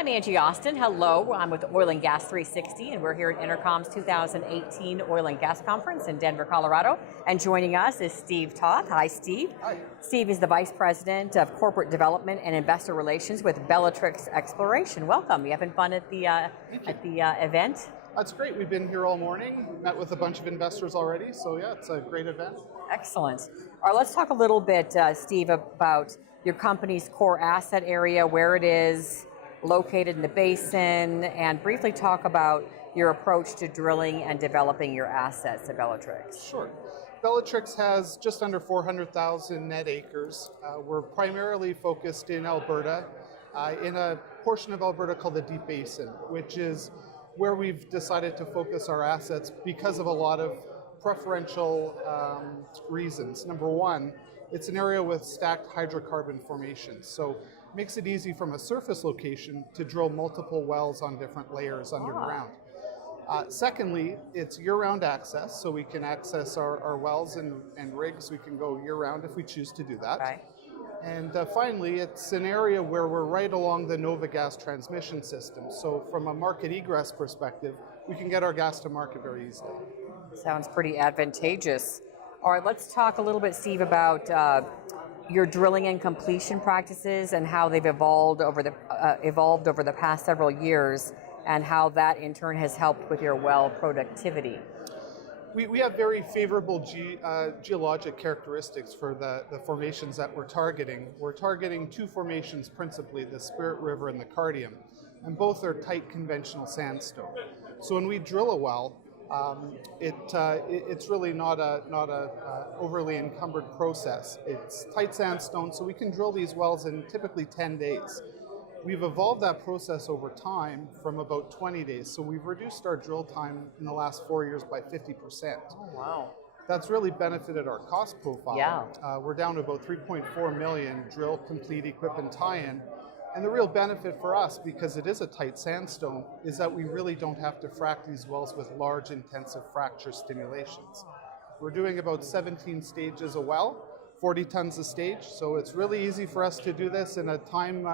I'm Angie Austin. Hello, I'm with Oil and Gas 360, and we're here at EnerCom's 2018 Oil and Gas Conference in Denver, Colorado. And joining us is Steve Toth. Hi, Steve. Hi. Steve is the Vice President of Corporate Development and Investor Relations with Bellatrix Exploration. Welcome. You having fun at the event? That's great. We've been here all morning, met with a bunch of investors already, so yeah, it's a great event. Excellent. All right, let's talk a little bit, Steve, about your company's core asset area, where it is located in the basin, and briefly talk about your approach to drilling and developing your assets at Bellatrix. Sure. Bellatrix has just under 400,000 net acres. We're primarily focused in Alberta, in a portion of Alberta called the Deep Basin, which is where we've decided to focus our assets because of a lot of preferential reasons. Number one, it's an area with stacked hydrocarbon formations, so it makes it easy from a surface location to drill multiple wells on different layers underground. Secondly, it's year-round access, so we can access our wells and rigs. We can go year-round if we choose to do that. Right. And finally, it's an area where we're right along the Nova gas transmission system. So from a market egress perspective, we can get our gas to market very easily. Sounds pretty advantageous. All right, let's talk a little bit, Steve, about your drilling and completion practices and how they've evolved over the past several years, and how that in turn has helped with your well productivity. We have very favorable geologic characteristics for the formations that we're targeting. We're targeting two formations principally, the Spirit River and the Cardium, and both are tight conventional sandstone. So when we drill a well, it's really not a overly encumbered process. It's tight sandstone, so we can drill these wells in typically 10 days. We've evolved that process over time from about 20 days, so we've reduced our drill time in the last 4 years by 50%. Oh, wow. That's really benefited our cost profile. Yeah. We're down to about 3.4 million drill, complete, equip, and tie-in. And the real benefit for us, because it is a tight sandstone, is that we really don't have to frack these wells with large, intensive fracture stimulations. We're doing about 17 stages a well, 40 tons a stage, so it's really easy for us to do this in a time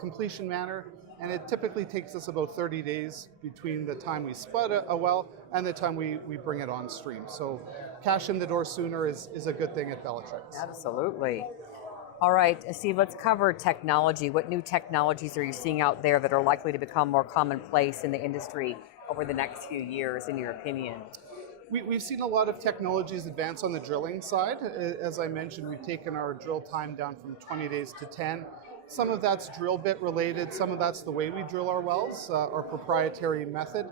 completion manner, and it typically takes us about 30 days between the time we spud a well and the time we bring it on stream. So cash in the door sooner is a good thing at Bellatrix. Absolutely. All right, Steve, let's cover technology. What new technologies are you seeing out there that are likely to become more commonplace in the industry over the next few years, in your opinion? We've seen a lot of technologies advance on the drilling side. As I mentioned, we've taken our drill time down from 20 days to 10. Some of that's drill bit related, some of that's the way we drill our wells, our proprietary method.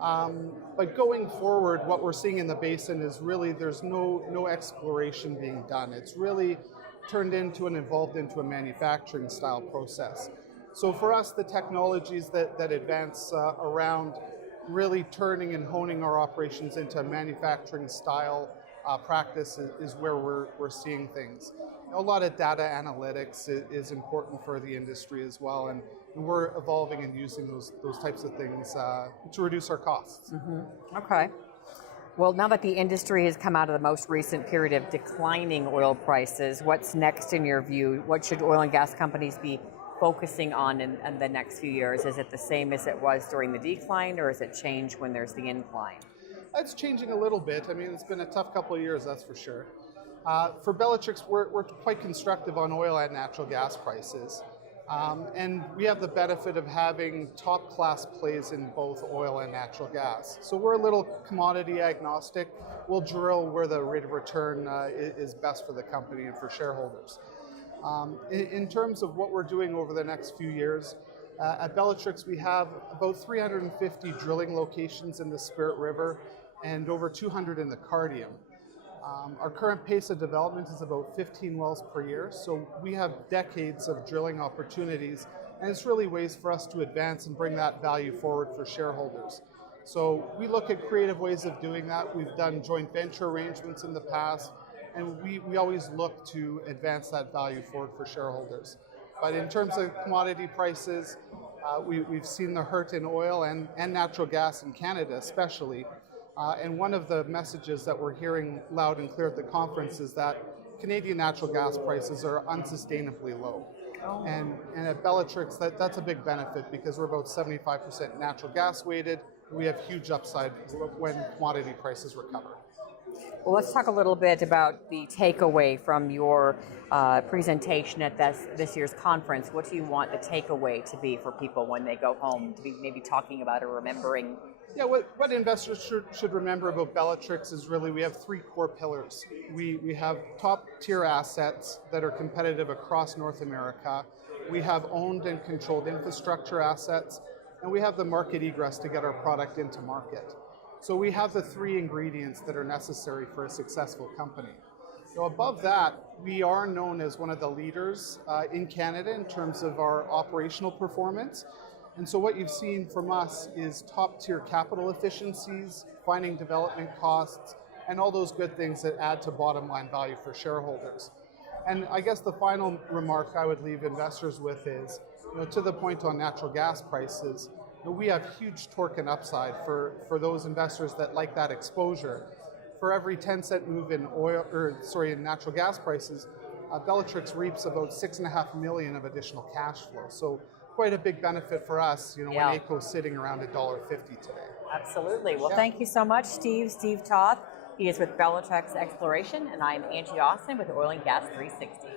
But going forward, what we're seeing in the basin is really there's no exploration being done. It's really turned into and evolved into a manufacturing style process. So for us, the technologies that advance around really turning and honing our operations into a manufacturing style practice is where we're seeing things. A lot of data analytics is important for the industry as well, and we're evolving and using those types of things to reduce our costs. Mm-hmm. Okay. Well, now that the industry has come out of the most recent period of declining oil prices, what's next in your view? What should oil and gas companies be focusing on in the next few years? Is it the same as it was during the decline, or is it change when there's the incline? It's changing a little bit. I mean, it's been a tough couple of years, that's for sure. For Bellatrix, we're quite constructive on oil and natural gas prices. And we have the benefit of having top-class plays in both oil and natural gas. So we're a little commodity agnostic. We'll drill where the rate of return is best for the company and for shareholders. In terms of what we're doing over the next few years, at Bellatrix we have about 350 drilling locations in the Spirit River and over 200 in the Cardium. Our current pace of development is about 15 wells per year, so we have decades of drilling opportunities, and it's really ways for us to advance and bring that value forward for shareholders. So we look at creative ways of doing that. We've done joint venture arrangements in the past, and we always look to advance that value forward for shareholders. But in terms of commodity prices, we've seen the hurt in oil and natural gas in Canada especially. And one of the messages that we're hearing loud and clear at the conference is that Canadian natural gas prices are unsustainably low. Oh. And at Bellatrix, that's a big benefit because we're about 75% natural gas weighted. We have huge upside when commodity prices recover. Well, let's talk a little bit about the takeaway from your presentation at this year's conference. What do you want the takeaway to be for people when they go home to be maybe talking about or remembering? Yeah, what investors should remember about Bellatrix is really we have three core pillars. We have top tier assets that are competitive across North America. We have owned and controlled infrastructure assets, and we have the market egress to get our product into market. So we have the three ingredients that are necessary for a successful company. So above that, we are known as one of the leaders in Canada in terms of our operational performance. And so what you've seen from us is top tier capital efficiencies, finding development costs, and all those good things that add to bottom line value for shareholders. And I guess the final remark I would leave investors with is, to the point on natural gas prices, we have huge torque and upside for those investors that like that exposure. For every 10-cent move in in natural gas prices, Bellatrix reaps about $6.5 million of additional cash flow. So quite a big benefit for us, when AECO is sitting around $1.50 today. Absolutely. Well, thank you so much, Steve Toth. He is with Bellatrix Exploration, and I'm Angie Austin with Oil and Gas 360.